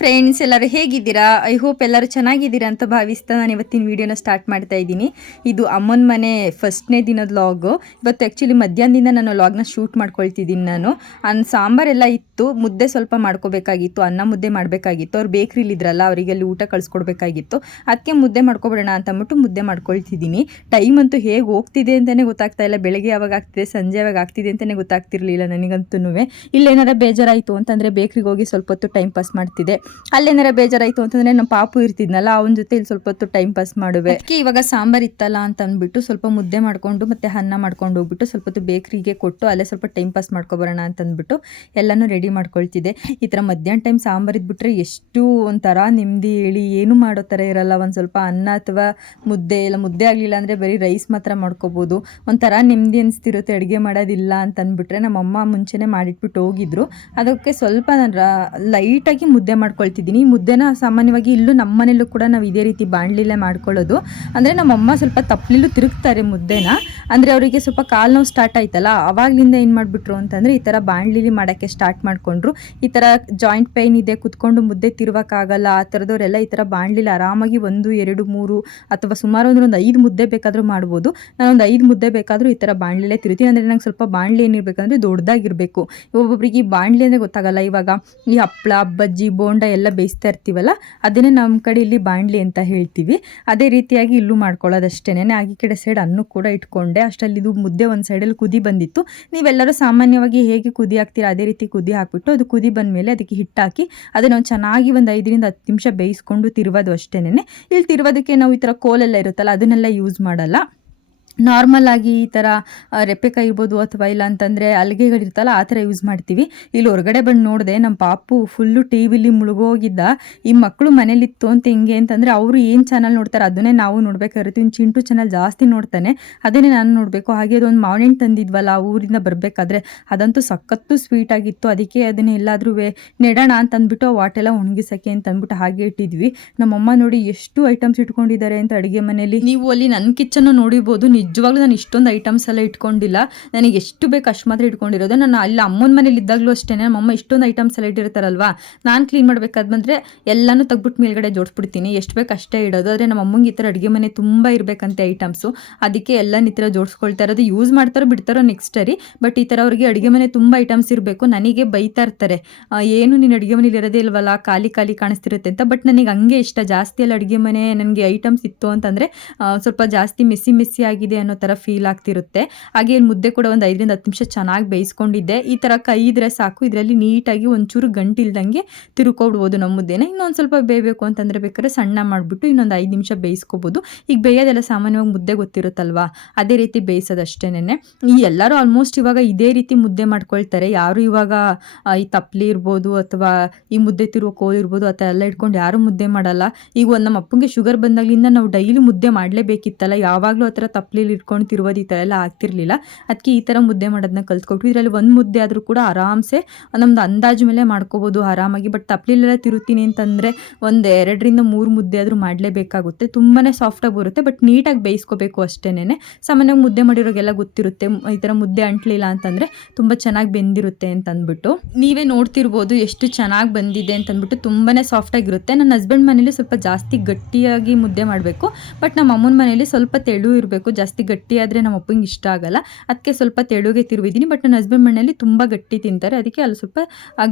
Hello friends, ಎಲ್ಲರೂ ಹೇಗಿದ್ದೀರಾ? I hope ಎಲ್ಲರೂ ಚೆನ್ನಾಗಿದ್ದೀರಾ ಅಂತ ಭಾವಿಸ್ತಾ ನಾನು ಇವತ್ತಿನ ವೀಡಿಯೋನ ಸ್ಟಾರ್ಟ್ ಮಾಡ್ತಾ ಇದ್ದೀನಿ. ಇದು ಅಮ್ಮನ ಮನೆ ಫಸ್ಟ್ನೇ ದಿನದ ಲಾಗು ಇವತ್ತು ಆ್ಯಕ್ಚುಲಿ ಮಧ್ಯಾಹ್ನದಿಂದ ನಾನು ಲಾಗ್ನ ಶೂಟ್ ಮಾಡ್ಕೊಳ್ತಿದ್ದೀನಿ ನಾನು. ಅನ್ ಸಾಂಬಾರೆಲ್ಲ ಇತ್ತು, ಮುದ್ದೆ ಸ್ವಲ್ಪ ಮಾಡ್ಕೋಬೇಕಾಗಿತ್ತು, ಅನ್ನ ಮುದ್ದೆ ಮಾಡಬೇಕಾಗಿತ್ತು. ಅವ್ರು ಬೇಕ್ರಿಲಿದ್ರಲ್ಲ ಅವರಿಗೆ ಅಲ್ಲಿ ಊಟ ಕಳಿಸ್ಕೊಡ್ಬೇಕಾಗಿತ್ತು. ಅದಕ್ಕೆ ಮುದ್ದೆ ಮಾಡ್ಕೊಬಿಡೋಣ ಅಂತ ಅಂದ್ಬಿಟ್ಟು ಮುದ್ದೆ ಮಾಡ್ಕೊಳ್ತಿದ್ದೀನಿ. ಟೈಮ್ ಅಂತೂ ಹೇಗೆ ಹೋಗ್ತಿದೆ ಅಂತಲೇ ಗೊತ್ತಾಗ್ತಾ ಇಲ್ಲ. ಬೆಳಗ್ಗೆ ಯಾವಾಗ ಆಗ್ತಿದೆ, ಸಂಜೆ ಯಾವಾಗ ಆಗ್ತಿದೆ ಅಂತಲೇ ಗೊತ್ತಾಗ್ತಿರಲಿಲ್ಲ ನನಗಂತೂ ಇಲ್ಲೇನಾರ ಬೇಜಾರಾಯಿತು ಅಂತಂದರೆ ಬೇಕ್ರಿಗೆ ಹೋಗಿ ಸ್ವಲ್ಪ ಹೊತ್ತು ಟೈಮ್ ಪಾಸ್ ಮಾಡ್ತಿದ್ದೆ. ಅಲ್ಲೇನಾರ ಬೇಜಾರಾಯಿತು ಅಂತಂದರೆ ನಮ್ಮ ಪಾಪು ಇರ್ತಿದ್ನಲ್ಲ, ಅವನ ಜೊತೆ ಇಲ್ಲಿ ಸ್ವಲ್ಪ ಹೊತ್ತು ಟೈಮ್ ಪಾಸ್ ಮಾಡುವೆ. ಅದಕ್ಕೆ ಇವಾಗ ಸಾಂಬಾರ್ ಇತ್ತಲ್ಲ ಅಂತ ಅಂದ್ಬಿಟ್ಟು ಸ್ವಲ್ಪ ಮುದ್ದೆ ಮಾಡ್ಕೊಂಡು ಮತ್ತೆ ಅನ್ನ ಮಾಡ್ಕೊಂಡು ಹೋಗ್ಬಿಟ್ಟು ಸ್ವಲ್ಪ ಹೊತ್ತು ಬೇಕ್ರಿಗೆ ಕೊಟ್ಟು ಅಲ್ಲೇ ಸ್ವಲ್ಪ ಟೈಮ್ ಪಾಸ್ ಮಾಡ್ಕೊಬರೋಣ ಅಂತ ಅಂದ್ಬಿಟ್ಟು ಎಲ್ಲನೂ ರೆಡಿ ಮಾಡ್ಕೊಳ್ತಿದ್ದೆ. ಈ ಥರ ಮಧ್ಯಾಹ್ನ ಟೈಮ್ ಸಾಂಬಾರ್ ಇದ್ಬಿಟ್ರೆ ಎಷ್ಟು ಒಂಥರ ನೆಮ್ಮದಿ ಹೇಳಿ ಏನು ಮಾಡೋ ಥರ ಇರಲ್ಲ. ಒಂದು ಸ್ವಲ್ಪ ಅನ್ನ ಅಥವಾ ಮುದ್ದೆ, ಇಲ್ಲ ಮುದ್ದೆ ಆಗಲಿಲ್ಲ ಅಂದರೆ ಬರೀ ರೈಸ್ ಮಾತ್ರ ಮಾಡ್ಕೋಬೋದು. ಒಂಥರ ನೆಮ್ಮದಿ ಅನಿಸ್ತಿರುತ್ತೆ, ಅಡುಗೆ ಮಾಡೋದಿಲ್ಲ ಅಂತ ಅಂದ್ಬಿಟ್ರೆ ನಮ್ಮಮ್ಮ ಮುಂಚೆನೇ ಮಾಡಿಟ್ಬಿಟ್ಟು ಹೋಗಿದ್ರು. ಅದಕ್ಕೆ ಸ್ವಲ್ಪ ನಾನು ಲೈಟಾಗಿ ಮುದ್ದೆ ಮಾಡ್ಕೊಳ್ತಿದ್ದೀನಿ ಮುದ್ದೆನ ಸಾಮಾನ್ಯವಾಗಿ ಇಲ್ಲೂ ನಮ್ಮ ಮನೇಲೂ ಕೂಡ ನಾವು ಇದೇ ರೀತಿ ಬಾಣಲಿಲೇ ಮಾಡ್ಕೊಳ್ಳೋದು. ಅಂದರೆ ನಮ್ಮಮ್ಮ ಸ್ವಲ್ಪ ತಪ್ಪಲಿಲ್ಲೂ ತಿರುಗ್ತಾರೆ ಮುದ್ದೆನ. ಅಂದರೆ ಅವರಿಗೆ ಸ್ವಲ್ಪ ಕಾಲು ನೋವು ಸ್ಟಾರ್ಟ್ ಆಯ್ತಲ್ಲ, ಅವಾಗಲಿಂದ ಏನು ಮಾಡಿಬಿಟ್ರು ಅಂತಂದರೆ ಈ ಥರ ಬಾಣಲಿಲಿ ಮಾಡೋಕ್ಕೆ ಸ್ಟಾರ್ಟ್ ಮಾಡಿಕೊಂಡ್ರು. ಈ ಥರ ಜಾಯಿಂಟ್ ಪೈನ್ ಇದೆ, ಕುತ್ಕೊಂಡು ಮುದ್ದೆ ತಿರುವಕ್ಕಾಗಲ್ಲ, ಆ ಥರದವರೆಲ್ಲ ಈ ಥರ ಬಾಣಲಿಲಿ ಆರಾಮಾಗಿ ಒಂದು, ಎರಡು, ಮೂರು ಅಥವಾ ಸುಮಾರು ಅಂದರೆ ಒಂದು ಐದು ಮುದ್ದೆ ಬೇಕಾದರೂ ಮಾಡ್ಬೋದು. ಒಂದು ಐದು ಮುದ್ದೆ ಬೇಕಾದರೂ ಈ ಥರ ಬಾಣಲಿಲೇ ತಿರುತ್ತೀನಿ ಅಂದರೆ ನಂಗೆ ಸ್ವಲ್ಪ ಬಾಣಲಿ ಏನಿರಬೇಕಂದ್ರೆ ದೊಡ್ಡದಾಗಿರಬೇಕು ಒಬ್ಬೊಬ್ಬರಿಗೆ ಈ ಬಾಣಲಿ ಅಂದರೆ ಗೊತ್ತಾಗಲ್ಲ ಇವಾಗ. ಈ ಹಪ್ಪಳ ಬಜ್ಜಿ, ಬೋಂಡ ಬೇಯಿಸ್ತಾ ಇರ್ತೀವಲ್ಲ, ಅದನ್ನೇ ನಮ್ಮ ಕಡೆ ಇಲ್ಲಿ ಬಾಣಲಿ ಅಂತ ಹೇಳ್ತೀವಿ. ಅದೇ ರೀತಿಯಾಗಿ ಇಲ್ಲೂ ಮಾಡ್ಕೊಳ್ಳೋದಷ್ಟೇ ಆಗಿ ಕಡೆ ಸೈಡ್ ಅನ್ನು ಕೂಡ ಇಟ್ಕೊಂಡೆ. ಅಷ್ಟರಲ್ಲಿ ಇದು ಮುದ್ದೆ ಒಂದು ಸೈಡಲ್ಲಿ ಕುದಿ ಬಂದಿತ್ತು. ನೀವೆಲ್ಲರೂ ಸಾಮಾನ್ಯವಾಗಿ ಹೇಗೆ ಕುದಿ ಹಾಕ್ತೀರಾ? ಅದೇ ರೀತಿ ಕುದಿ ಹಾಕ್ಬಿಟ್ಟು ಅದು ಕುದಿ ಬಂದ ಮೇಲೆ ಅದಕ್ಕೆ ಹಿಟ್ಟಾಕಿ ಅದನ್ನು ಚೆನ್ನಾಗಿ ಒಂದು ಐದರಿಂದ ಹತ್ತು ನಿಮಿಷ ಬೇಯಿಸ್ಕೊಂಡು ತಿರುವುದು ಅಷ್ಟೇನೆ. ಇಲ್ಲಿ ತಿರುವುದಕ್ಕೆ ನಾವು ಈ ಥರ ಕೋಲೆಲ್ಲ ಇರುತ್ತಲ್ಲ, ಅದನ್ನೆಲ್ಲ ಯೂಸ್ ಮಾಡಲ್ಲ. ನಾರ್ಮಲ್ ಆಗಿ ಈ ಥರ ರೆಪ್ಪೆಕಾಯಿ ಇರ್ಬೋದು ಅಥವಾ ಇಲ್ಲ ಅಂತಂದರೆ ಅಲ್ಲಿಗೆಗಳಿರ್ತಲ್ಲ ಆ ಥರ ಯೂಸ್ ಮಾಡ್ತೀವಿ. ಇಲ್ಲಿ ಹೊರಗಡೆ ಬಂದು ನೋಡಿದೆ ನಮ್ಮ ಪಾಪು ಫುಲ್ಲು ಟಿ ವಿಲಿ ಮುಳುಗೋಗಿದ್ದ. ಈ ಮಕ್ಕಳು ಮನೇಲಿತ್ತು ಅಂತ ಹಿಂಗೆ ಅಂತಂದರೆ ಅವರು ಏನು ಚಾನಲ್ ನೋಡ್ತಾರೆ ಅದನ್ನೇ ನಾವು ನೋಡ್ಬೇಕಾಗಿರುತ್ತೆ ಇನ್ನು ಚಿಂಟು ಚಾನಲ್ ಜಾಸ್ತಿ ನೋಡ್ತಾನೆ, ಅದನ್ನೇ ನಾನು ನೋಡಬೇಕು. ಹಾಗೆ ಅದೊಂದು ಮಾವಿನ ತಂದಿದ್ವಲ್ಲ ಊರಿಂದ ಬರಬೇಕಾದ್ರೆ ಅದಂತೂ ಸಖತ್ತು ಸ್ವೀಟ್ ಆಗಿತ್ತು. ಅದಕ್ಕೆ ಅದನ್ನ ಎಲ್ಲಾದ್ರೂ ನೆಡೋಣ ಅಂತ ಅಂದ್ಬಿಟ್ಟು ಆ ವಾಟೆಲ್ಲ ಒಣಗಿಸೋಕ್ಕೆ ಅಂತ ಅಂದ್ಬಿಟ್ಟು ಹಾಗೆ ಇಟ್ಟಿದ್ವಿ. ನಮ್ಮಮ್ಮ ನೋಡಿ ಎಷ್ಟು ಐಟಮ್ಸ್ ಇಟ್ಕೊಂಡಿದ್ದಾರೆ ಅಂತ ಅಡುಗೆ ಮನೆಯಲ್ಲಿ ನೀವು ಅಲ್ಲಿ ನನ್ನ ಕಿಚನ್ನು ನೋಡಿರ್ಬೋದು ನಿಜವಾಗ್ಲೂ ನಾನು ಇಷ್ಟೊಂದು ಐಟಮ್ಸ್ ಎಲ್ಲ ಇಟ್ಕೊಂಡಿಲ್ಲ. ನನಗೆ ಎಷ್ಟು ಬೇಕು ಅಷ್ಟು ಮಾತ್ರ ಇಟ್ಕೊಂಡಿರೋದು. ನಾನು ಅಲ್ಲಿ ಅಮ್ಮನ ಮನೇಲಿ ಇದ್ದಾಗಲೂ ಅಷ್ಟೇ ನಮ್ಮಮ್ಮ ಇಷ್ಟೊಂದು ಐಟಮ್ಸ್ ಎಲ್ಲ ಇಟ್ಟಿರ್ತಾರಲ್ವಾ? ನಾನು ಕ್ಲೀನ್ ಮಾಡಬೇಕಾದ ಬಂದರೆ ಎಲ್ಲನೂ ತೆಗ್ಬಿಟ್ಟು ಮೇಲ್ಗಡೆ ಜೋಡಿಸ್ಬಿಡ್ತೀನಿ. ಎಷ್ಟು ಬೇಕು ಅಷ್ಟೇ ಇಡೋದು. ಆದರೆ ನಮ್ಮ ಅಮ್ಮಂಗೆ ಈ ಥರ ಅಡುಗೆ ಮನೆ ತುಂಬ ಇರಬೇಕಂತೆ ಐಟಮ್ಸು ಅದಕ್ಕೆ ಎಲ್ಲ ಈ ಥರ ಜೋಡಿಸ್ಕೊಳ್ತಾ ಇರೋದು. ಯೂಸ್ ಮಾಡ್ತಾರೋ ಬಿಡ್ತಾರೋ ನೆಕ್ಸ್ಟ್ ಸರಿ. ಬಟ್ ಈ ಥರ ಅವ್ರಿಗೆ ಅಡುಗೆ ಮನೆ ತುಂಬ ಐಟಮ್ಸ್ ಇರಬೇಕು. ನನಗೆ ಬೈತಾ ಇರ್ತಾರೆ. ಏನು ನೀನು ಅಡುಗೆ ಮನೇಲಿ ಇರೋದೇ ಇಲ್ವಲ್ಲ? ಖಾಲಿ ಖಾಲಿ ಕಾಣಿಸ್ತಿರುತ್ತೆ ಅಂತ. ಬಟ್ ನನಗೆ ಹಂಗೆ ಇಷ್ಟ. ಜಾಸ್ತಿ ಎಲ್ಲ ಅಡುಗೆ ಮನೆ ನನಗೆ ಐಟಮ್ಸ್ ಇತ್ತು ಅಂತಂದರೆ ಸ್ವಲ್ಪ ಜಾಸ್ತಿ ಮಿಸ್ಸಿ ಮಿಸ್ಸಿ ಆಗಿದೆ ಅನ್ನೋ ಥರ ಫೀಲ್ ಆಗ್ತಿರುತ್ತೆ. ಹಾಗೆ ಇಲ್ಲಿ ಮುದ್ದೆ ಕೂಡ ಒಂದು ಐದರಿಂದ ಹತ್ತು ನಿಮಿಷ ಚೆನ್ನಾಗಿ ಬೇಯಿಸ್ಕೊಂಡಿದ್ದೆ. ಈ ಥರ ಕೈ ಇದ್ರೆ ಸಾಕು, ಇದರಲ್ಲಿ ನೀಟಾಗಿ ಒಂಚೂರು ಗಂಟಿಲ್ದಂಗೆ ತಿರುಕೊಡ್ಬೋದು ನಮ್ಮ ಮುದ್ದೆನ. ಇನ್ನೊಂದು ಸ್ವಲ್ಪ ಬೇಯಬೇಕು ಅಂತಂದರೆ ಬೇಕಾದ್ರೆ ಸಣ್ಣ ಮಾಡಿಬಿಟ್ಟು ಇನ್ನೊಂದು ಐದು ನಿಮಿಷ ಬೇಯಿಸ್ಕೋಬೋದು. ಈಗ ಬೇಯೋದೆಲ್ಲ ಸಾಮಾನ್ಯವಾಗಿ ಮುದ್ದೆ ಗೊತ್ತಿರುತ್ತಲ್ವಾ? ಅದೇ ರೀತಿ ಬೇಯಿಸೋದಷ್ಟೇನೆ ಈ ಎಲ್ಲರೂ ಆಲ್ಮೋಸ್ಟ್ ಇವಾಗ ಇದೇ ರೀತಿ ಮುದ್ದೆ ಮಾಡ್ಕೊಳ್ತಾರೆ. ಯಾರು ಇವಾಗ ಈ ತಪ್ಲಿ ಇರ್ಬೋದು ಅಥವಾ ಈ ಮುದ್ದೆ ತಿರುವ ಕೋಲ್ ಇರ್ಬೋದು ಆ ಎಲ್ಲ ಇಟ್ಕೊಂಡು ಯಾರು ಮುದ್ದೆ ಮಾಡಲ್ಲ. ಈಗ ಒಂದು ನಮ್ಮ ಅಪ್ಪಂಗೆ ಶುಗರ್ ಬಂದಾಗಲಿಂದ ನಾವು ಡೈಲಿ ಮುದ್ದೆ ಮಾಡಲೇಬೇಕಿತ್ತಲ್ಲ. ಯಾವಾಗಲೂ ಆ ಥರ ತಪ್ಪಲಿಲಿ ಇಟ್ಕೊಂಡು ತಿರುವುದು ಈ ಥರ ಎಲ್ಲ ಆಗ್ತಿರ್ಲಿಲ್ಲ. ಅದಕ್ಕೆ ಈ ಥರ ಮುದ್ದೆ ಮಾಡೋದನ್ನ ಕಲ್ತ್ಕೊಟ್ವಿ. ಇದರಲ್ಲಿ ಒಂದು ಮುದ್ದೆ ಆದರೂ ಕೂಡ ಆರಾಮ್ಸೆ ನಮ್ದು ಅಂದಾಜು ಮೇಲೆ ಮಾಡ್ಕೋಬೋದು ಆರಾಮಾಗಿ. ಬಟ್ ತಪ್ಲಿಲ್ಲೆಲ್ಲ ತಿರುತ್ತೀನಿ ಅಂತಂದರೆ ಒಂದು ಎರಡರಿಂದ ಮೂರು ಮುದ್ದೆ ಆದರೂ ಮಾಡಲೇಬೇಕಾಗುತ್ತೆ. ತುಂಬಾ ಸಾಫ್ಟಾಗಿ ಬರುತ್ತೆ. ಬಟ್ ನೀಟಾಗಿ ಬೇಯಿಸ್ಕೋಬೇಕು ಅಷ್ಟೇನೆ ಸಾಮಾನ್ಯವಾಗಿ ಮುದ್ದೆ ಮಾಡಿರೋಗೆಲ್ಲ ಗೊತ್ತಿರುತ್ತೆ. ಈ ಥರ ಮುದ್ದೆ ಅಂಟ್ಲಿಲ್ಲ ಅಂತಂದರೆ ತುಂಬ ಚೆನ್ನಾಗಿ ಬೆಂದಿರುತ್ತೆ ಅಂತ ಅಂದ್ಬಿಟ್ಟು ನೀವೇ ನೋಡ್ತಿರ್ಬೋದು ಎಷ್ಟು ಚೆನ್ನಾಗಿ ಬಂದಿದೆ ಅಂತಂದ್ಬಿಟ್ಟು ತುಂಬಾ ಸಾಫ್ಟಾಗಿರುತ್ತೆ ನನ್ನ ಹಸ್ಬೆಂಡ್ ಮನೇಲಿ ಸ್ವಲ್ಪ ಜಾಸ್ತಿ ಗಟ್ಟಿಯಾಗಿ ಮುದ್ದೆ ಮಾಡಬೇಕು. ಬಟ್ ನಮ್ಮ ಅಮ್ಮನ ಮನೇಲಿ ಸ್ವಲ್ಪ ತೆಳು ಇರಬೇಕು. ಜಾಸ್ತಿ ಗಟ್ಟಿ ಆದರೆ ನಮ್ಮ ಅಪ್ಪಂಗೆ ಇಷ್ಟ ಆಗಲ್ಲ. ಅದಕ್ಕೆ ಸ್ವಲ್ಪ ತೆಳುಗೆ ತಿರುವಿದ್ದೀನಿ. ಬಟ್ ನನ್ನ ಹಸ್ಬೆಂಡ್ ಮನೆಯಲ್ಲಿ ತುಂಬ ಗಟ್ಟಿ ತಿಂತಾರೆ. ಅದಕ್ಕೆ ಅಲ್ಲಿ ಸ್ವಲ್ಪ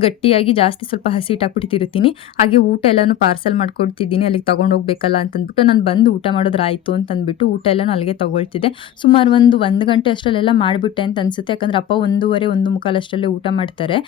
ಗಟ್ಟಿಯಾಗಿ ಜಾಸ್ತಿ ಸ್ವಲ್ಪ ಹಸಿ ಇಟ್ಟಾಕ್ಬಿಟ್ಟು ತಿರುತ್ತೀನಿ. ಹಾಗೆ ಊಟ ಎಲ್ಲನೂ ಪಾರ್ಸಲ್ ಮಾಡ್ಕೊಡ್ತಿದ್ದೀನಿ. ಅಲ್ಲಿಗೆ ತೊಗೊಂಡು ಹೋಗ್ಬೇಕಲ್ಲ ಅಂತಂದ್ಬಿಟ್ಟು ನಾನು ಬಂದು ಊಟ ಮಾಡೋದ್ರಾಯಿತು ಅಂತಂದ್ಬಿಟ್ಟು ಊಟ ಎಲ್ಲನೂ ಅಲ್ಲಿಗೆ ತೊಗೊಳ್ತಿದ್ದೆ. ಸುಮಾರು ಒಂದು ಒಂದು ಗಂಟೆ ಅಷ್ಟರಲ್ಲೆಲ್ಲ ಮಾಡಿಬಿಟ್ಟೆ ಅಂತ ಅನಿಸುತ್ತೆ. ಯಾಕಂದ್ರೆ ಅಪ್ಪ ಒಂದೂವರೆ, ಒಂದು ಮುಕ್ಕಾಲು ಅಷ್ಟರಲ್ಲೇ ಊಟ ಮಾಡ್ತಾರೆ.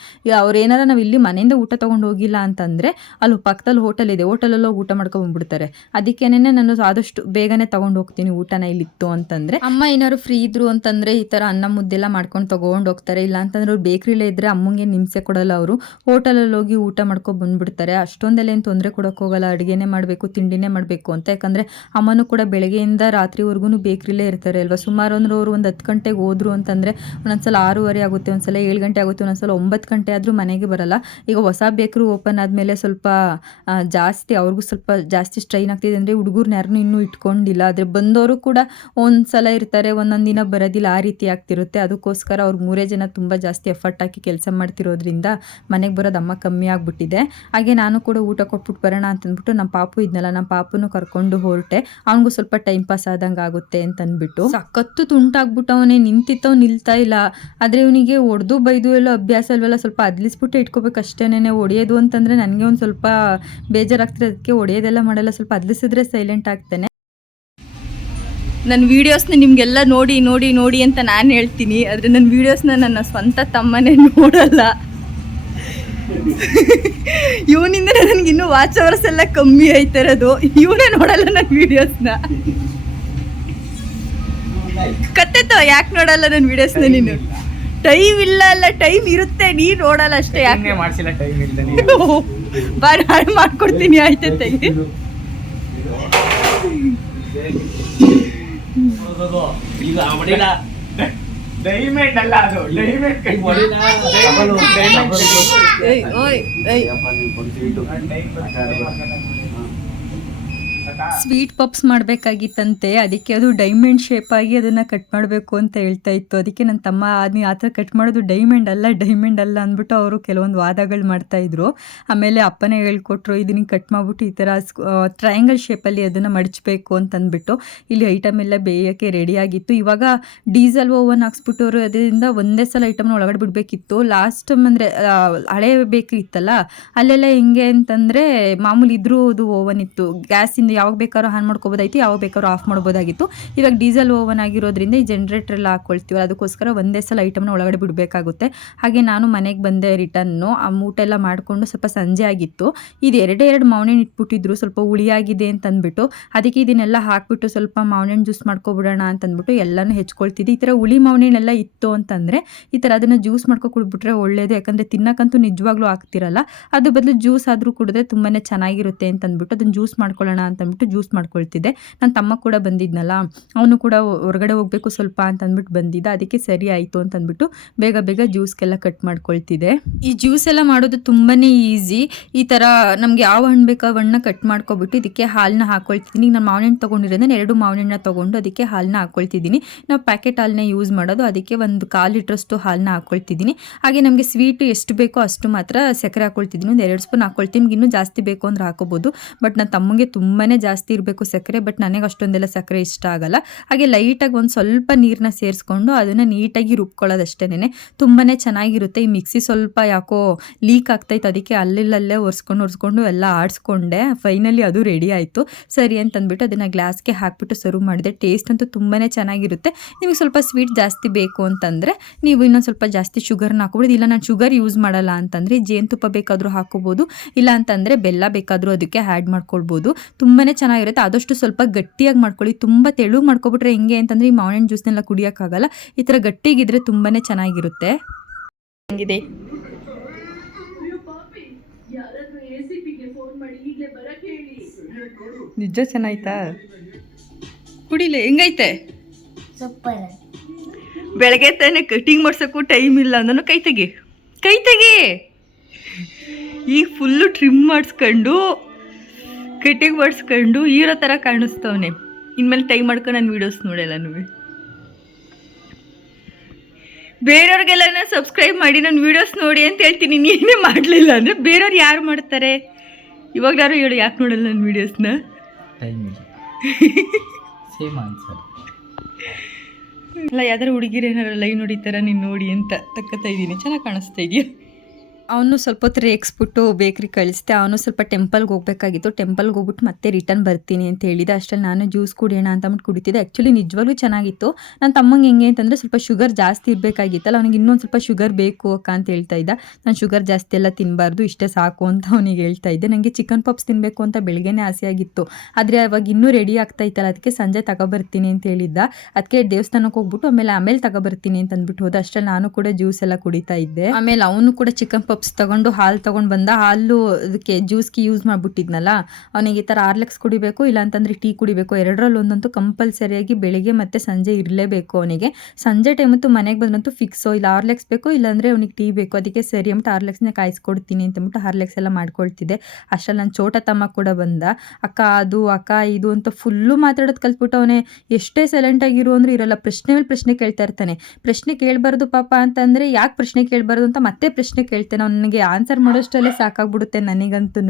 ಅವ್ರು ಏನಾರ ನಾವು ಇಲ್ಲಿ ಮನೆಯಿಂದ ಊಟ ತೊಗೊಂಡು ಹೋಗಿಲ್ಲ ಅಂತಂದರೆ ಅಲ್ಲಿ ಪಕ್ಕದಲ್ಲಿ ಹೋಟೆಲ್ ಇದೆ. ಹೋಟೆಲಲ್ಲಿ ಊಟ ಮಾಡ್ಕೊಂಡ್ಬಿಡ್ತಾರೆ ಅದಕ್ಕೇನೆ ನಾನು ಆದಷ್ಟು ಬೇಗನೆ ತೊಗೊಂಡು ಹೋಗ್ತೀನಿ ಊಟನ ಇಲ್ಲಿತ್ತು ಅಂತಂದರೆ ಅಮ್ಮ ಏನಾದ್ರು ಫ್ರೀ ಇದ್ರು ಅಂತಂದ್ರೆ ಈ ತರ ಅನ್ನ ಮುದ್ದೆಲ್ಲ ಮಾಡ್ಕೊಂಡು ತಗೊಂಡು ಹೋಗ್ತಾರೆ. ಇಲ್ಲ ಅಂತಂದ್ರೆ ಅವ್ರು ಬೇಕ್ರಿಲೇ ಇದ್ದರೆ ಅಮ್ಮಂಗೆ ನಿಮ್ಸೆ ಕೊಡಲ್ಲ ಅವರು. ಹೋಟೆಲಲ್ಲಿ ಹೋಗಿ ಊಟ ಮಾಡ್ಕೊ ಬಂದ್ಬಿಡ್ತಾರೆ. ಅಷ್ಟೊಂದೆಲ್ಲ ಏನು ತೊಂದರೆ ಕೊಡೋಕೆ ಹೋಗಲ್ಲ. ಅಡುಗೆನೇ ಮಾಡಬೇಕು, ತಿಂಡಿನೇ ಮಾಡಬೇಕು ಅಂತ. ಯಾಕಂದ್ರೆ ಅಮ್ಮನೂ ಕೂಡ ಬೆಳಗ್ಗೆಯಿಂದ ರಾತ್ರಿವರೆಗೂ ಬೇಕ್ರಿಲೇ ಇರ್ತಾರೆ ಅಲ್ವಾ? ಸುಮಾರು ಅಂದ್ರೆ ಅವರು ಒಂದು ಹತ್ತು ಗಂಟೆಗೆ ಹೋದ್ರು ಅಂತಂದ್ರೆ ಒಂದೊಂದ್ಸಲ ಆರೂವರೆ ಆಗುತ್ತೆ, ಒಂದ್ಸಲ ಏಳು ಗಂಟೆ ಆಗುತ್ತೆ, ಒಂದೊಂದ್ಸಲ ಒಂಬತ್ತು ಗಂಟೆ ಆದರೂ ಮನೆಗೆ ಬರಲ್ಲ. ಈಗ ಹೊಸ ಬೇಕ್ರಿ ಓಪನ್ ಆದಮೇಲೆ ಸ್ವಲ್ಪ ಜಾಸ್ತಿ ಅವ್ರಿಗೂ ಸ್ವಲ್ಪ ಜಾಸ್ತಿ ಸ್ಟ್ರೈನ್ ಆಗ್ತಿದೆ ಅಂದರೆ ಹುಡುಗರ್ನ ಯಾರನ್ನೂ ಇನ್ನೂ ಇಟ್ಕೊಂಡಿಲ್ಲ. ಆದರೆ ಬಂದವರು ಕೂಡ ಒಂದು ಸಲ ಇರ್ತಾರೆ, ಒಂದೊಂದು ದಿನ ಬರೋದಿಲ್ಲ, ಆ ರೀತಿ ಆಗ್ತಿರುತ್ತೆ. ಅದಕ್ಕೋಸ್ಕರ ಅವ್ರು ಮೂರೇ ಜನ ತುಂಬ ಜಾಸ್ತಿ ಎಫರ್ಟ್ ಹಾಕಿ ಕೆಲಸ ಮಾಡ್ತಿರೋದ್ರಿಂದ ಮನೆಗೆ ಬರೋದು ಅಮ್ಮ ಕಮ್ಮಿ ಆಗಿಬಿಟ್ಟಿದೆ. ಹಾಗೆ ನಾನು ಕೂಡ ಊಟ ಕೊಟ್ಬಿಟ್ಟು ಬರೋಣ ಅಂತಂದ್ಬಿಟ್ಟು ನಮ್ಮ ಪಾಪು ಇದ್ನಲ್ಲ ನಮ್ಮ ಪಾಪುನು ಕರ್ಕೊಂಡು ಹೊರಟೆ. ಅವ್ನಿಗೂ ಸ್ವಲ್ಪ ಟೈಮ್ ಪಾಸ್ ಆದಂಗೆ ಆಗುತ್ತೆ ಅಂತ ಅಂದ್ಬಿಟ್ಟು ಸಖತ್ತು ತುಂಟಾಗ್ಬಿಟ್ಟು ಅವನೇ ನಿಂತಿತ್ತವ್ ನಿಲ್ತಾ ಇಲ್ಲ. ಆದರೆ ಇವನಿಗೆ ಒಡೆದು ಬೈದು ಎಲ್ಲ ಅಭ್ಯಾಸ ಅಲ್ವೆಲ್ಲ, ಸ್ವಲ್ಪ ಅದ್ಲಿಸ್ಬಿಟ್ಟು ಇಟ್ಕೋಬೇಕು ಅಷ್ಟೇನೆ ಹೊಡೆಯೋದು ಅಂತಂದರೆ ನನಗೆ ಒಂದು ಸ್ವಲ್ಪ ಬೇಜಾರಾಗ್ತಿರೋದಕ್ಕೆ ಹೊಡೆಯೋದೆಲ್ಲ ಮಾಡಲ್ಲ, ಸ್ವಲ್ಪ ಅದ್ಲಿಸಿದ್ರೆ ಸೈಲೆಂಟ್ ಆಗ್ತಾನೆ. ನನ್ನ ವೀಡಿಯೋಸ್ನ ನಿಮಗೆಲ್ಲ ನೋಡಿ ನೋಡಿ ನೋಡಿ ಅಂತ ನಾನು ಹೇಳ್ತೀನಿ. ಆದರೆ ನನ್ನ ವೀಡಿಯೋಸ್ನ ನನ್ನ ಸ್ವಂತ ತಮ್ಮನೇ ನೋಡಲ್ಲ. ಇವನಿಂದ ನನಗೆ ಇನ್ನೂ ವಾಚ್ ಅವರ್ಸ್ ಎಲ್ಲ ಕಮ್ಮಿ ಆಯ್ತಿರೋದು ಇವನೇ ನೋಡಲ್ಲ ನನ್ನ ವೀಡಿಯೋಸ್ನ ಕತ್ತೆತ್ತೋ ಯಾಕೆ ನೋಡಲ್ಲ ನನ್ನ ವೀಡಿಯೋಸ್ನ ನೀನು? ಟೈಮ್ ಇಲ್ಲ ಅಲ್ಲ ಟೈಮ್ ಇರುತ್ತೆ. ನೀ ನೋಡಲ್ಲ ಅಷ್ಟೇ ಯಾಕೆ? ಮಾಡ್ಸಿಲ್ಲ ಟೈಮ್ ಇಲ್ಲ ಬಾ ನಾಳೆ ಮಾಡ್ಕೊಡ್ತೀನಿ ಆಯ್ತು ತೆಗಿ ಈಗ ಹೊಡಿಲ್ಲ ಡೈಮಂಡ್ ಅಲ್ಲ ಅದು ಡೈಮಂಡ್ ಏಯ್ ಓಯ್ ಏಯ್. ಸ್ವೀಟ್ ಪಪ್ಸ್ ಮಾಡಬೇಕಾಗಿತ್ತಂತೆ. ಅದಕ್ಕೆ ಅದು ಡೈಮಂಡ್ ಶೇಪ್ ಆಗಿ ಅದನ್ನು ಕಟ್ ಮಾಡಬೇಕು ಅಂತ ಹೇಳ್ತಾ ಇತ್ತು. ಅದಕ್ಕೆ ನನ್ನ ತಮ್ಮ, ನೀ ಆ ಥರ ಕಟ್ ಮಾಡೋದು ಡೈಮಂಡ್ ಅಲ್ಲ ಡೈಮಂಡ್ ಅಲ್ಲ ಅಂದ್ಬಿಟ್ಟು ಅವರು ಕೆಲವೊಂದು ವಾದಗಳು ಮಾಡ್ತಾ ಇದ್ರು. ಆಮೇಲೆ ಅಪ್ಪನೇ ಹೇಳ್ಕೊಟ್ರು ಇದನ್ನ ಕಟ್ ಮಾಡ್ಬಿಟ್ಟು ಈ ಥರ ಟ್ರಯಾಂಗಲ್ ಶೇಪಲ್ಲಿ ಅದನ್ನು ಮಡಚಬೇಕು ಅಂತ ಅಂದ್ಬಿಟ್ಟು ಇಲ್ಲಿ ಐಟಮ್ ಎಲ್ಲ ಬೇಯೋಕ್ಕೆ ರೆಡಿ ಆಗಿತ್ತು. ಇವಾಗ ಡೀಸೆಲ್ ಓವನ್ ಹಾಕ್ಸ್ಬಿಟ್ಟವ್ರು, ಅದರಿಂದ ಒಂದೇ ಸಲ ಐಟಮ್ನ ಒಳಗಡೆ ಬಿಡಬೇಕಿತ್ತು. ಲಾಸ್ಟ್ ಅಂದರೆ ಹಳೆ ಬೇಕ್ರಿ ಇತ್ತಲ್ಲ, ಅಲ್ಲೆಲ್ಲ ಹೆಂಗೆ ಅಂತಂದರೆ ಮಾಮೂಲಿ ಇದ್ರೂ ಅದು ಓವನ್ ಇತ್ತು. ಗ್ಯಾಸಿಂದ ಯಾವಾಗ ಬೇಕಾದ್ರೂ ಆನ್ ಮಾಡ್ಕೋಬೋದಾಗಿತ್ತು ಯಾವಾಗ ಬೇಕಾದ್ರೂ ಆಫ್ ಮಾಡ್ಬೋದಾಗಿತ್ತು. ಇವಾಗ ಡೀಸೆಲ್ ಓವನ್ ಆಗಿರೋದ್ರಿಂದ ಈ ಜನರೇಟರ್ ಎಲ್ಲ ಹಾಕ್ಕೊಳ್ತೀವಿ ಅದಕ್ಕೋಸ್ಕರ ಒಂದೇ ಸಲ ಐಟಮ್ನ ಒಳಗಡೆ ಬಿಡಬೇಕಾಗುತ್ತೆ. ಹಾಗೆ ನಾನು ಮನೆಗೆ ಬಂದೆ ರಿಟರ್ನು ಆ ಮೂಟೆಲ್ಲ ಮಾಡಿಕೊಂಡು ಸ್ವಲ್ಪ ಸಂಜೆ ಆಗಿತ್ತು. ಇದು ಎರಡೇ ಎರಡು ಮಾವಿನ ಇಟ್ಬಿಟ್ಟಿದ್ರು, ಸ್ವಲ್ಪ ಹುಳಿಯಾಗಿದೆ ಅಂತ ಅಂದ್ಬಿಟ್ಟು ಅದಕ್ಕೆ ಇದನ್ನೆಲ್ಲ ಹಾಕ್ಬಿಟ್ಟು ಸ್ವಲ್ಪ ಮಾವಿನ ಜ್ಯೂಸ್ ಮಾಡ್ಕೊಬಿಡೋಣ ಅಂತ ಅಂದ್ಬಿಟ್ಟು ಎಲ್ಲನೂ ಹೆಚ್ಕೊಳ್ತಿದ್ದೆ. ಈ ಥರ ಹುಳಿ ಮಾವಿನೆಲ್ಲ ಇತ್ತು ಅಂತಂದರೆ ಈ ಥರ ಅದನ್ನು ಜ್ಯೂಸ್ ಮಾಡ್ಕೊ ಕುಡ್ಬಿಟ್ರೆ ಒಳ್ಳೇದು, ಯಾಕಂದರೆ ತಿನ್ನಕ್ಕಂತೂ ನಿಜವಾಗ್ಲೂ ಆಗ್ತಿರಲ್ಲ. ಅದ್ರ ಬದಲು ಜ್ಯೂಸ್ ಆದರೂ ಕುಡಿದ್ರೆ ತುಂಬಾ ಚೆನ್ನಾಗಿರುತ್ತೆ ಅಂತ ಅಂದ್ಬಿಟ್ಟು ಅದನ್ನು ಜ್ಯೂಸ್ ಮಾಡ್ಕೊಳ್ಳೋಣ ಅಂತ ಅಂದ್ಬಿಟ್ಟು ಜ್ಯೂಸ್ ಮಾಡ್ಕೊಳ್ತಿದ್ದೆ. ನನ್ನ ತಮ್ಮ ಕೂಡ ಬಂದಿದ್ನಲ್ಲ, ಅವನು ಕೂಡ ಹೊರಗಡೆ ಹೋಗಬೇಕು ಸ್ವಲ್ಪ ಅಂತ ಅಂದ್ಬಿಟ್ಟು ಬಂದಿದ್ದ. ಅದಕ್ಕೆ ಸರಿ ಆಯಿತು ಅಂತ ಅಂದ್ಬಿಟ್ಟು ಬೇಗ ಬೇಗ ಜ್ಯೂಸ್ಗೆಲ್ಲ ಕಟ್ ಮಾಡ್ಕೊಳ್ತಿದ್ದೆ. ಈ ಜ್ಯೂಸ್ ಎಲ್ಲ ಮಾಡೋದು ತುಂಬಾ ಈಸಿ ಈ ಥರ ನಮಗೆ ಯಾವ ಹಣ್ಣು ಬೇಕೋ ಹಣ್ಣ ಹಣ್ಣನ್ನ ಕಟ್ ಮಾಡ್ಕೊಬಿಟ್ಟು ಇದಕ್ಕೆ ಹಾಲನ್ನ ಹಾಕೊಳ್ತಿದ್ದೀನಿ. ನಾನು ಮಾವಿನ ಹಣ್ಣು ತೊಗೊಂಡಿರೋದ್ರೆ ಎರಡು ಮಾವಿನ ಹಣ್ಣನ್ನ ತೊಗೊಂಡು ಅದಕ್ಕೆ ಹಾಲನ್ನ ಹಾಕೊಳ್ತಿದ್ದೀನಿ. ನಾವು ಪ್ಯಾಕೆಟ್ ಹಾಲನ್ನ ಯೂಸ್ ಮಾಡೋದು, ಅದಕ್ಕೆ ಒಂದು ಕಾಲು ಲೀಟ್ರಷ್ಟು ಹಾಲನ್ನ ಹಾಕ್ಕೊಳ್ತಿದ್ದೀನಿ ಹಾಗೆ ನಮಗೆ ಸ್ವೀಟ್ ಎಷ್ಟು ಬೇಕೋ ಅಷ್ಟು ಮಾತ್ರ ಸಕ್ಕರೆ ಹಾಕ್ಕೊಳ್ತಿದ್ದೀನಿ ಒಂದು ಎರಡು ಸ್ಪೂನ್ ಹಾಕೊಳ್ತೀನಿ. ಇನ್ನೂ ಜಾಸ್ತಿ ಬೇಕು ಅಂದ್ರೆ ಹಾಕೋಬೋದು. ಬಟ್ ನನ್ನ ತಮ್ಮಂಗೆ ತುಂಬಾ ಜಾಸ್ತಿ ಇರಬೇಕು ಸಕ್ಕರೆ ಬಟ್ ನನಗೆ ಅಷ್ಟೊಂದೆಲ್ಲ ಸಕ್ಕರೆ ಇಷ್ಟ ಆಗಲ್ಲ. ಹಾಗೆ ಲೈಟಾಗಿ ಒಂದು ಸ್ವಲ್ಪ ನೀರನ್ನ ಸೇರಿಸ್ಕೊಂಡು ಅದನ್ನು ನೀಟಾಗಿ ರುಬ್ಕೊಳ್ಳೋದಷ್ಟೇನೆ ತುಂಬಾ ಚೆನ್ನಾಗಿರುತ್ತೆ. ಈ ಮಿಕ್ಸಿ ಸ್ವಲ್ಪ ಯಾಕೋ ಲೀಕ್ ಆಗ್ತೈತೆ, ಅದಕ್ಕೆ ಅಲ್ಲಿಲ್ಲಲ್ಲೇ ಒರೆಸ್ಕೊಂಡು ಒರೆಸ್ಕೊಂಡು ಎಲ್ಲ ಆಡಿಸ್ಕೊಂಡೆ. ಫೈನಲಿ ಅದು ರೆಡಿ ಆಯಿತು. ಸರಿ ಅಂತಂದ್ಬಿಟ್ಟು ಅದನ್ನು ಗ್ಲಾಸ್ಗೆ ಹಾಕ್ಬಿಟ್ಟು ಸರ್ವ್ ಮಾಡಿದೆ. ಟೇಸ್ಟ್ ಅಂತೂ ತುಂಬಾ ಚೆನ್ನಾಗಿರುತ್ತೆ. ನಿಮಗೆ ಸ್ವಲ್ಪ ಸ್ವೀಟ್ ಜಾಸ್ತಿ ಬೇಕು ಅಂತಂದರೆ ನೀವು ಇನ್ನೊಂದು ಸ್ವಲ್ಪ ಜಾಸ್ತಿ ಶುಗರ್ನ ಹಾಕೋಬೋದು ಇಲ್ಲ ನಾನು ಶುಗರ್ ಯೂಸ್ ಮಾಡಲ್ಲ ಅಂತಂದರೆ ಜೇನುತುಪ್ಪ ಬೇಕಾದರೂ ಹಾಕೋಬೋದು ಇಲ್ಲ ಅಂತಂದರೆ ಬೆಲ್ಲ ಬೇಕಾದರೂ ಅದಕ್ಕೆ ಆ್ಯಡ್ ಮಾಡ್ಕೊಳ್ಬೋದು. ತುಂಬಾ ಚೆನ್ನಾಗಿರುತ್ತೆ. ಆದಷ್ಟು ಸ್ವಲ್ಪ ಗಟ್ಟಿಯಾಗಿ ಮಾಡ್ಕೊಳ್ಳಿ. ತುಂಬ ತೆಳು ಮಾಡ್ಕೊಬಿಟ್ರೆ ಹೆಂಗೆ ಅಂತಂದರೆ ಈ ಮಾವಿನ ಜ್ಯೂಸ್ನೆಲ್ಲ ಕುಡಿಯೋಕ್ಕಾಗಲ್ಲ. ಈ ಥರ ಗಟ್ಟಿಗಿದ್ರೆ ತುಂಬಾ ಚೆನ್ನಾಗಿರುತ್ತೆ. ಹೆಂಗಿದೆ. ನಿಜ ಚೆನ್ನಾಯ್ತಾ? ಕುಡಿಲಿ ಹೆಂಗೈತೆ? ಸೂಪರ್. ಬೆಳಗ್ಗೆ ತಾನೇ ಕಟಿಂಗ್ ಮಾಡ್ಸೋಕ್ಕೂ ಟೈಮ್ ಇಲ್ಲ. ಅಂದನು ಕೈ ತೆಗಿ. ಕೈ ತೆಗಿ. ಈಗ ಫುಲ್ಲು ಟ್ರಿಮ್ ಮಾಡಿಸ್ಕೊಂಡು ಕಟಿಂಗ್ ಮಾಡಿಸ್ಕೊಂಡು ಹೀರೋ ಥರ ಕಾಣಿಸ್ತವನೆ. ಇನ್ಮೇಲೆ ಟೈಮ್ ಮಾಡ್ಕೊಂಡು ನಾನು ವೀಡಿಯೋಸ್ ನೋಡಲ್ಲ ನೀವು ಬೇರೆಯವ್ರಿಗೆಲ್ಲ ನಾನು ಸಬ್ಸ್ಕ್ರೈಬ್ ಮಾಡಿ ನನ್ನ ವೀಡಿಯೋಸ್ ನೋಡಿ ಅಂತ ಹೇಳ್ತೀನಿ ನೀನೇ ಮಾಡಲಿಲ್ಲ ಅಂದರೆ ಬೇರೆಯವ್ರು ಯಾರು ಮಾಡ್ತಾರೆ? ಇವಾಗ ಯಾರು ಹೇಳು ಯಾಕೆ ನೋಡಲ್ಲ ನನ್ನ ವೀಡಿಯೋಸ್ನ ಸೇಮ್ ಆನ್ಸರ್ ಅಲ್ಲ ಯಾವ್ದಾರು ಹುಡುಗಿರು ಏನಾರು ಲೈನ್ ಹೊಡಿತಾರ ನೀನು ನೋಡಿ ಅಂತ ತಕ್ಕತ್ತಾ ಇದ್ದೀನಿ ಚೆನ್ನಾಗಿ ಕಾಣಿಸ್ತಾ ಇದೆಯಾ? ಅವನು ಸ್ವಲ್ಪ ಹೊತ್ತು ರೇಗಿಸ್ಬಿಟ್ಟು ಬೇಕ್ರಿ ಕಳಿಸ್ದೆ. ಅವನು ಸ್ವಲ್ಪ ಟೆಂಪಲ್ಗೆ ಹೋಗ್ಬೇಕಾಗಿತ್ತು. ಟೆಂಪಲ್ಗೆ ಹೋಗ್ಬಿಟ್ಟು ಮತ್ತೆ ರಿಟರ್ನ್ ಬರ್ತೀನಿ ಅಂತ ಹೇಳಿದೆ. ಅಷ್ಟರಲ್ಲಿ ನಾನು ಜ್ಯೂಸ್ ಕುಡಿಯೋಣ ಅಂತ ಅಂದ್ಬಿಟ್ಟು ಕುಡಿತಿದ್ದೆ. ಆ್ಯಕ್ಚುಲಿ ನಿಜವಾಗ್ಲೂ ಚೆನ್ನಾಗಿತ್ತು. ನನ್ನ ತಮ್ಮಂಗೆ ಹೆಂಗೆ ಅಂತಂದರೆ ಸ್ವಲ್ಪ ಶುಗರ್ ಜಾಸ್ತಿ ಇರಬೇಕಾಗಿತ್ತಲ್ಲ. ಅವನಿಗೆ ಇನ್ನೊಂದು ಸ್ವಲ್ಪ ಶುಗರ್ ಬೇಕು ಅಕ್ಕ ಅಂತ ಹೇಳ್ತಾ ಇದ್ದ. ನಾನು ಶುಗರ್ ಜಾಸ್ತಿ ಎಲ್ಲ ತಿನ್ನಬಾರ್ದು ಇಷ್ಟೇ ಸಾಕು ಅಂತ ಅವನಿಗೆ ಹೇಳ್ತಾ ಇದ್ದೆ. ನನಗೆ ಚಿಕನ್ ಪಪ್ಸ್ ತಿನ್ನಬೇಕು ಅಂತ ಬೆಳಗ್ಗೆನೇ ಆಸೆಯಾಗಿತ್ತು ಆದರೆ ಅವಾಗ ಇನ್ನೂ ರೆಡಿ ಆಗ್ತಾ ಇತ್ತಲ್ಲ. ಅದಕ್ಕೆ ಸಂಜೆ ತಗೊಬರ್ತೀನಿ ಅಂತ ಹೇಳಿದ್ದ. ಅದಕ್ಕೆ ದೇವಸ್ಥಾನಕ್ಕೆ ಹೋಗ್ಬಿಟ್ಟು ಆಮೇಲೆ ಆಮೇಲೆ ತಗೊಬರ್ತೀನಿ ಅಂತ ಅಂದ್ಬಿಟ್ಟು ಹೋದ. ಅಷ್ಟರಲ್ಲಿ ನಾನು ಕೂಡ ಜ್ಯೂಸ್ ಎಲ್ಲ ಕುಡಿತಾ ಇದ್ದೆ. ಆಮೇಲೆ ಅವನು ಕೂಡ ಚಿಕನ್ ಪಪ್ಸ್ ಪಪ್ಸ್ ತಗೊಂಡು ಹಾಲು ತಗೊಂಡು ಬಂದ, ಹಾಲು ಅದಕ್ಕೆ ಜ್ಯೂಸ್ಗೆ ಯೂಸ್ ಮಾಡಿಬಿಟ್ಟಿದ್ನಲ್ಲ, ಅವನಿಗೆ ಈ ಥರ ಆರ್ಲೆಕ್ಸ್ ಕುಡಿಬೇಕು ಇಲ್ಲ ಅಂತಂದರೆ ಟೀ ಕುಡಿಬೇಕು ಎರಡರಲ್ಲಿ ಒಂದಂತೂ ಕಂಪಲ್ಸರಿಯಾಗಿ ಬೆಳಿಗ್ಗೆ ಮತ್ತೆ ಸಂಜೆ ಇರಲೇಬೇಕು ಅವನಿಗೆ. ಸಂಜೆ ಟೈಮಂತೂ ಮನೆಗೆ ಬಂದಂತೂ ಫಿಕ್ಸೋ ಇಲ್ಲ ಆರ್ಲೆಕ್ಸ್ ಬೇಕು, ಇಲ್ಲಾಂದರೆ ಅವ್ನಿಗೆ ಟೀ ಬೇಕು, ಅದಕ್ಕೆ ಸರಿ ಅಂದ್ಬಿಟ್ಟು ಆರ್ಲೆಕ್ಸ್ನೇ ಕಾಯಿಸ್ಕೊಡ್ತೀನಿ ಅಂತಂದ್ಬಿಟ್ಟು ಆರ್ಲೆಕ್ಸ್ ಎಲ್ಲ ಮಾಡ್ಕೊಳ್ತಿದ್ದೆ. ಅಷ್ಟರಲ್ಲಿ ನನ್ನ ಚೋಟ ತಮ್ಮ ಕೂಡ ಬಂದ. ಅಕ್ಕ ಅದು, ಅಕ್ಕ ಇದು ಅಂತ ಫುಲ್ಲು ಮಾತಾಡೋದು ಕಲ್ತ್ಬಿಟ್ಟು ಅವನೇ ಎಷ್ಟೇ ಸೈಲೆಂಟಾಗಿರು ಅಂದ್ರೆ ಇರಲ್ಲ, ಪ್ರಶ್ನೆ ಮೇಲೆ ಪ್ರಶ್ನೆ ಕೇಳ್ತಾ ಇರ್ತಾನೆ. ಪ್ರಶ್ನೆ ಕೇಳಬಾರ್ದು ಪಾಪ ಅಂತಂದರೆ ಯಾಕೆ ಪ್ರಶ್ನೆ ಕೇಳಬಾರ್ದು ಅಂತ ಮತ್ತೆ ಪ್ರಶ್ನೆ ಕೇಳ್ತಾನೆ. ನನಗೆ ಆನ್ಸರ್ ಮಾಡೋಷ್ಟಲ್ಲೇ ಸಾಕಾಗ್ಬಿಡುತ್ತೆ ನನಗಂತೂ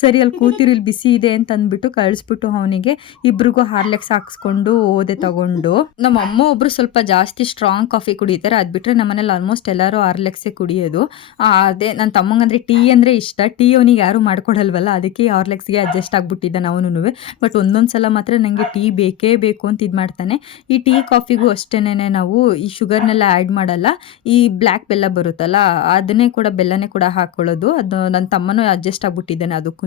ಸರಿ, ಅಲ್ಲಿ ಕೂತಿರು, ಇಲ್ಲಿ ಬಿಸಿ ಇದೆ ಅಂತ ಅಂದ್ಬಿಟ್ಟು ಕಳಿಸ್ಬಿಟ್ಟು ಅವನಿಗೆ ಇಬ್ರಿಗೂ ಹಾರ್ಲೆಕ್ಸ್ ಹಾಕ್ಸ್ಕೊಂಡು ಓದೆ ತಗೊಂಡು. ನಮ್ಮ ಅಮ್ಮ ಒಬ್ರು ಸ್ವಲ್ಪ ಜಾಸ್ತಿ ಸ್ಟ್ರಾಂಗ್ ಕಾಫಿ ಕುಡಿತಾರೆ. ಅದು ಬಿಟ್ರೆ ನಮ್ಮನೇಲಿ ಆಲ್ಮೋಸ್ಟ್ ಎಲ್ಲರೂ ಹಾರ್ಲೆಕ್ಸೇ ಕುಡಿಯೋದು. ಅದೇ ನನ್ನ ತಮ್ಮಂಗಂದ್ರೆ ಟೀ ಅಂದ್ರೆ ಇಷ್ಟ. ಟೀ ಅವನಿಗೆ ಯಾರು ಮಾಡ್ಕೊಡಲ್ವಲ್ಲ? ಅದಕ್ಕೆ ಹಾರ್ಲೆಕ್ಸ್ಗೆ ಅಡ್ಜಸ್ಟ್ ಆಗ್ಬಿಟ್ಟಿದ್ದ ಅವನು ಬಟ್ ಒಂದೊಂದು ಸಲ ಮಾತ್ರ ನನಗೆ ಟೀ ಬೇಕೇ ಬೇಕು ಅಂತ ಇದು ಮಾಡ್ತಾನೆ. ಈ ಟೀ ಕಾಫಿಗೂ ಅಷ್ಟೇನೆ ನಾವು ಈ ಶುಗರ್ನೆಲ್ಲ ಆ್ಯಡ್ ಮಾಡಲ್ಲ. ಈ ಬ್ಲ್ಯಾಕ್ ಬೆಲ್ಲ ಬರುತ್ತಲ್ಲ, ಅದನ್ನೇ ಕೂಡ ಬೆಲ್ಲನೇ ಕೂಡ ಹಾಕೊಳ್ಳೋದು. ಅದು ನನ್ನ ತಮ್ಮನೂ ಅಡ್ಜಸ್ಟ್ ಆಗ್ಬಿಟ್ಟಿದ್ದಾನೆ ಅದಕ್ಕೂ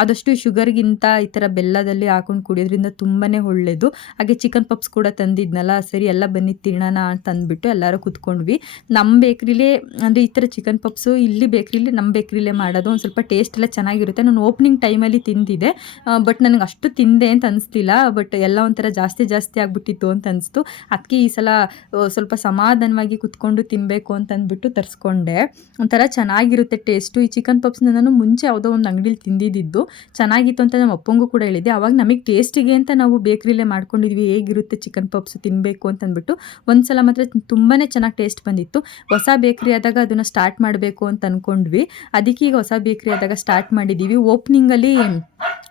ಆದಷ್ಟು ಶುಗರ್ಗಿಂತ ಈ ಥರ ಬೆಲ್ಲದಲ್ಲಿ ಹಾಕೊಂಡು ಕುಡಿಯೋದ್ರಿಂದ ತುಂಬಾ ಒಳ್ಳೆಯದು ಹಾಗೆ ಚಿಕನ್ ಪಪ್ಸ್ ಕೂಡ ತಂದಿದ್ನಲ್ಲ, ಸರಿ ಎಲ್ಲ ಬನ್ನಿ, ತಿನ್ನೋಣ ಅಂತ ಅಂದ್ಬಿಟ್ಟು ಎಲ್ಲರೂ ಕುತ್ಕೊಂಡ್ವಿ. ನಮ್ಮ ಬೇಕ್ರಿಲೇ, ಅಂದರೆ ಈ ಥರ ಚಿಕನ್ ಪಪ್ಸು ಇಲ್ಲಿ ಬೇಕ್ರಿಲಿ ನಮ್ಮ ಬೇಕ್ರಿಲೇ ಮಾಡೋದು ಒಂದು ಸ್ವಲ್ಪ ಟೇಸ್ಟ್ ಎಲ್ಲ ಚೆನ್ನಾಗಿರುತ್ತೆ. ನಾನು ಓಪನಿಂಗ್ ಟೈಮಲ್ಲಿ ತಿಂದಿದ್ದೆ. ಬಟ್ ನನಗೆ ಅಷ್ಟು ತಿಂದೆ ಅಂತ ಅನಿಸ್ತಿಲ್ಲ. ಬಟ್ ಎಲ್ಲ ಒಂಥರ ಜಾಸ್ತಿ ಜಾಸ್ತಿ ಆಗಿಬಿಟ್ಟಿತ್ತು ಅಂತ ಅನಿಸ್ತು. ಅದಕ್ಕೆ ಈ ಸಲ ಸ್ವಲ್ಪ ಸಮಾಧಾನವಾಗಿ ಕುತ್ಕೊಂಡು ತಿನ್ನಬೇಕು ಅಂತ ಅಂದ್ಬಿಟ್ಟು ತರಿಸ್ಕೊಂಡೆ. ಒಂಥರ ಚೆನ್ನಾಗಿರುತ್ತೆ ಟೇಸ್ಟು. ಈ ಚಿಕನ್ ಪಪ್ಸ್ನ ನಾನು ಮುಂಚೆ ಯಾವುದೋ ಒಂದು ಅಂಗಡಿಲಿ ತಿಂದಿದ್ದು ಚೆನ್ನಾಗಿತ್ತು ಅಂತ ನಮ್ಮ ಅಪ್ಪಂಗೂ ಕೂಡ ಹೇಳಿದೆ ಅವಾಗ ನಮಗೆ ಟೇಸ್ಟಿಗೆ ಅಂತ ನಾವು ಬೇಕ್ರಿಲೇ ಮಾಡ್ಕೊಂಡಿದ್ವಿ. ಹೇಗಿರುತ್ತೆ ಚಿಕನ್ ಪಪ್ಸ್ ತಿನ್ನಬೇಕು ಅಂತ ಅಂದ್ಬಿಟ್ಟು ಒಂದು ಸಲ ಮಾತ್ರ ತುಂಬಾ ಚೆನ್ನಾಗಿ ಟೇಸ್ಟ್ ಬಂದಿತ್ತು. ಹೊಸ ಬೇಕ್ರಿ ಆದಾಗ ಅದನ್ನು ಸ್ಟಾರ್ಟ್ ಮಾಡಬೇಕು ಅಂತ ಅಂದ್ಕೊಂಡ್ವಿ ಅದಕ್ಕೆ ಈಗ ಹೊಸ ಬೇಕ್ರಿ ಆದಾಗ ಸ್ಟಾರ್ಟ್ ಮಾಡಿದ್ದೀವಿ ಓಪ್ನಿಂಗಲ್ಲಿ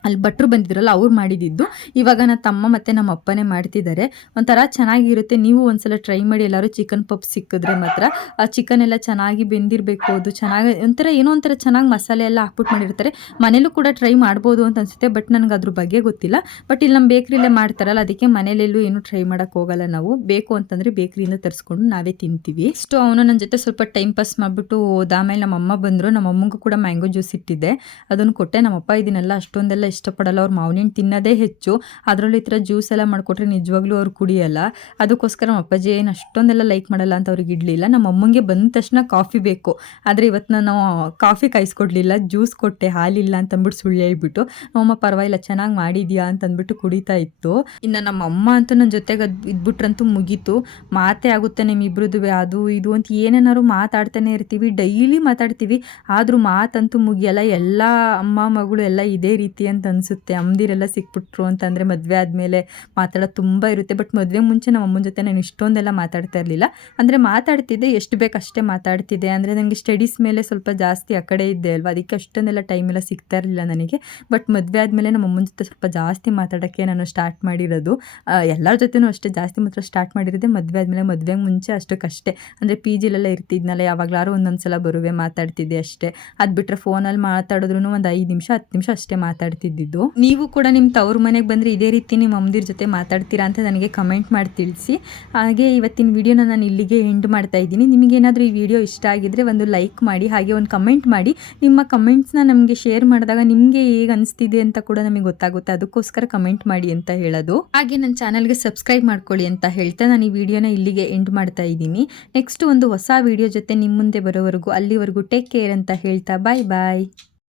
ಅಲ್ಲಿ ಭಟ್ರು ಬಂದಿದ್ರಲ್ಲ ಅವ್ರು ಮಾಡಿದ್ದು ಇವಾಗ ನನ್ನ ತಮ್ಮ ಮತ್ತು ನಮ್ಮ ಅಪ್ಪನೇ ಮಾಡ್ತಿದ್ದಾರೆ. ಒಂಥರ ಚೆನ್ನಾಗಿರುತ್ತೆ. ನೀವು ಒಂದ್ಸಲ ಟ್ರೈ ಮಾಡಿ ಎಲ್ಲರೂ ಚಿಕನ್ ಪಪ್ ಸಿಕ್ಕಿದ್ರೆ ಮಾತ್ರ ಆ ಚಿಕನ್ ಎಲ್ಲ ಚೆನ್ನಾಗಿ ಬೆಂದಿರಬೇಕು. ಅದು ಚೆನ್ನಾಗಿ ಒಂಥರ ಏನೋ ಒಂಥರ ಚೆನ್ನಾಗಿ ಮಸಾಲೆ ಎಲ್ಲ ಹಾಕ್ಬಿಟ್ಟು ಮಾಡಿರ್ತಾರೆ. ಮನೇಲೂ ಕೂಡ ಟ್ರೈ ಮಾಡ್ಬೋದು ಅಂತ ಅನಿಸುತ್ತೆ ಬಟ್ ನನಗೆ ಅದ್ರ ಬಗ್ಗೆ ಗೊತ್ತಿಲ್ಲ. ಬಟ್ ಇಲ್ಲಿ ನಮ್ಮ ಬೇಕ್ರಿಲೇ ಮಾಡ್ತಾರಲ್ಲ, ಅದಕ್ಕೆ ಮನೇಲೆಲ್ಲೂ ಏನು ಟ್ರೈ ಮಾಡೋಕ್ಕೆ ಹೋಗಲ್ಲ ನಾವು. ಬೇಕು ಅಂತಂದರೆ ಬೇಕ್ರಿಯಿಂದ ತರಿಸ್ಕೊಂಡು ನಾವೇ ತಿಂತೀವಿ. ಸೊ ಅವನು ನನ್ನ ಜೊತೆ ಸ್ವಲ್ಪ ಟೈಮ್ ಪಾಸ್ ಮಾಡಿಬಿಟ್ಟು ಆಮೇಲೆ ನಮ್ಮ ಅಮ್ಮ ಬಂದರು. ನಮ್ಮ ಅಮ್ಮಂಗೂ ಕೂಡ ಮ್ಯಾಂಗೋ ಜ್ಯೂಸ್ ಇಟ್ಟಿದ್ದೆ. ಅದನ್ನು ಕೊಟ್ಟೆ. ನಮ್ಮಪ್ಪ ಇದನ್ನೆಲ್ಲ ಅಷ್ಟೊಂದೆಲ್ಲ ಇಷ್ಟಪಡಲ್ಲ. ಅವ್ರು ಮಾವಿನ ತಿನ್ನೋದೇ ಹೆಚ್ಚು. ಅದರಲ್ಲೂ ಈ ಥರ ಜ್ಯೂಸ್ ಎಲ್ಲ ಮಾಡಿಕೊಟ್ರೆ ನಿಜವಾಗ್ಲೂ ಅವ್ರು ಕುಡಿಯಲ್ಲ. ಅದಕ್ಕೋಸ್ಕರ ನಮ್ಮ ಅಪ್ಪಾಜಿ ಏನು ಅಷ್ಟೊಂದೆಲ್ಲ ಲೈಕ್ ಮಾಡಲ್ಲ ಅಂತ ಅವ್ರಿಗೆ ಇಡಲಿಲ್ಲ. ನಮ್ಮ ಅಮ್ಮಂಗೆ ಬಂದ ತಕ್ಷಣ ಕಾಫಿ ಬೇಕು. ಇವತ್ತು ನಾನು ಕಾಫಿ ಕಾಯಿಸ್ಕೊಡ್ಲಿಲ್ಲ, ಜ್ಯೂಸ್ ಕೊಟ್ಟೆ, ಹಾಲಿಲ್ಲ ಅಂತ ಅಂದ್ಬಿಟ್ಟು ಸುಳ್ಳು ಹೇಳ್ಬಿಟ್ಟು ನಮ್ಮಮ್ಮ ಪರವಾಗಿಲ್ಲ, ಚೆನ್ನಾಗಿ ಮಾಡಿದ್ಯಾ? ಅಂತ ಅಂದ್ಬಿಟ್ಟು ಕುಡಿತಾ ಇತ್ತು. ಇನ್ನು ನಮ್ಮ ಅಮ್ಮ ಅಂತೂ ನನ್ನ ಜೊತೆಗೆ ಅದು ಇದ್ಬಿಟ್ರಂತೂ ಮುಗೀತು. ಮಾತೇ ಆಗುತ್ತೆ ನಿಮ್ಮಿಬ್ರದ್ದು ಅದು ಇದು ಅಂತ ಏನೇನಾದ್ರು ಮಾತಾಡ್ತಾನೆ ಇರ್ತೀವಿ, ಡೈಲಿ ಮಾತಾಡ್ತೀವಿ. ಆದರೂ ಮಾತಂತೂ ಮುಗಿಯಲ್ಲ, ಎಲ್ಲ ಅಮ್ಮ ಮಗಳು ಎಲ್ಲ ಇದೇ ರೀತಿ ಅಂತ ಅನಿಸುತ್ತೆ. ಅಮ್ಮದಿರೆಲ್ಲ ಸಿಕ್ಬಿಟ್ರು ಅಂತಂದರೆ ಮದುವೆ ಆದಮೇಲೆ ಮಾತಾಡೋದು ತುಂಬ ಇರುತ್ತೆ. ಬಟ್ ಮದುವೆ ಮುಂಚೆ ನಮ್ಮ ಅಮ್ಮನ ಜೊತೆ ನಾನು ಇಷ್ಟೊಂದೆಲ್ಲ ಮಾತಾಡ್ತಾ ಇರಲಿಲ್ಲ. ಅಂದರೆ ಮಾತಾಡ್ತಿದ್ದೆ, ಎಷ್ಟು ಬೇಕಷ್ಟೇ ಮಾತಾಡ್ತಿದ್ದೆ. ಅಂದರೆ ನನಗೆ ಸ್ಟಡೀಸ್ ಮೇಲೆ ಸ್ವಲ್ಪ ಜಾಸ್ತಿ ಆ ಕಡೆ ಇದ್ದೆ ಅಲ್ವಾ? ಅದಕ್ಕೆ ಅಷ್ಟೊಂದೆಲ್ಲ ಟೈಮ್ ಎಲ್ಲ ಸಿಗ್ತಾ ಇರಲಿಲ್ಲ ನನಗೆ. ಬಟ್ ಮದುವೆ ಆದಮೇಲೆ ನಮ್ಮ ಅಮ್ಮನ ಜೊತೆ ಸ್ವಲ್ಪ ಜಾಸ್ತಿ ಮಾತಾಡೋಕ್ಕೆ ನಾನು ಸ್ಟಾರ್ಟ್ ಮಾಡಿರೋದು. ಎಲ್ಲರ ಜೊತೆನೂ ಅಷ್ಟೇ ಜಾಸ್ತಿ ಮಾತ್ರ ಸ್ಟಾರ್ಟ್ ಮಾಡಿರೋದೆ ಮದುವೆ ಆದಮೇಲೆ. ಮದುವೆಗೆ ಮುಂಚೆ ಅಷ್ಟಕ್ಕಷ್ಟೇ ಅಂದರೆ ಪಿ ಜಿಲೆಲ್ಲ ಇರ್ತಿದ್ನಲ್ಲ, ಯಾವಾಗಲಾರು ಒಂದೊಂದು ಸಲ ಬರುವೆ ಮಾತಾಡ್ತಿದ್ದೆ ಅಷ್ಟೇ. ಅದು ಬಿಟ್ಟರೆ ಫೋನಲ್ಲಿ ಮಾತಾಡಿದ್ರು ಒಂದು ಐದು ನಿಮಿಷ, ಹತ್ತು ನಿಮಿಷ ಅಷ್ಟೇ ಮಾತಾಡ್ತಿದ್ದಿದ್ದು. ನೀವು ಕೂಡ ನಿಮ್ಮ ತವ್ರ ಮನೆಗೆ ಬಂದರೆ ಇದೇ ರೀತಿ ನಿಮ್ಮ ಅಮ್ಮದಿರ ಜೊತೆ ಮಾತಾಡ್ತೀರಾ ಅಂತ ನನಗೆ ಕಮೆಂಟ್ ಮಾಡಿ ತಿಳಿಸಿ. ಹಾಗೆ ಇವತ್ತಿನ ವಿಡಿಯೋನ ನಾನು ಇಲ್ಲಿಗೆ ಎಂಡ್ ಮಾಡ್ತಾ ಇದ್ದೀನಿ. ನಿಮಗೇನಾದರೂ ಈ ವಿಡಿಯೋ ಇಷ್ಟ ಆಗಿದ್ರೆ ಒಂದು ಮಾಡಿ, ಹಾಗೆ ಒಂದು ಕಮೆಂಟ್ ಮಾಡಿ. ನಿಮ್ಮ ಕಮೆಂಟ್ಸ್ನ ನಮಗೆ ಶೇರ್ ಮಾಡಿದಾಗ ನಿಮಗೆ ಹೇಗೆ ಅನಿಸ್ತಿದೆ ಅಂತ ಕೂಡ ನಮಗೆ ಗೊತ್ತಾಗುತ್ತೆ. ಅದಕ್ಕೋಸ್ಕರ ಕಮೆಂಟ್ ಮಾಡಿ ಅಂತ ಹೇಳೋದು. ಹಾಗೆ ನನ್ನ ಚಾನಲ್ಗೆ ಸಬ್ಸ್ಕ್ರೈಬ್ ಮಾಡ್ಕೊಳ್ಳಿ ಅಂತ ಹೇಳ್ತಾ ನಾನು ಈ ವಿಡಿಯೋನ ಇಲ್ಲಿಗೆ ಎಂಡ್ ಮಾಡ್ತಾ ಇದ್ದೀನಿ. ನೆಕ್ಸ್ಟ್ ಒಂದು ಹೊಸ ವಿಡಿಯೋ ಜೊತೆ ನಿಮ್ಮ ಮುಂದೆ ಬರೋವರೆಗೂ ಅಲ್ಲಿವರೆಗೂ ಟೇಕ್ ಕೇರ್ ಅಂತ ಹೇಳ್ತಾ ಬಾಯ್ ಬಾಯ್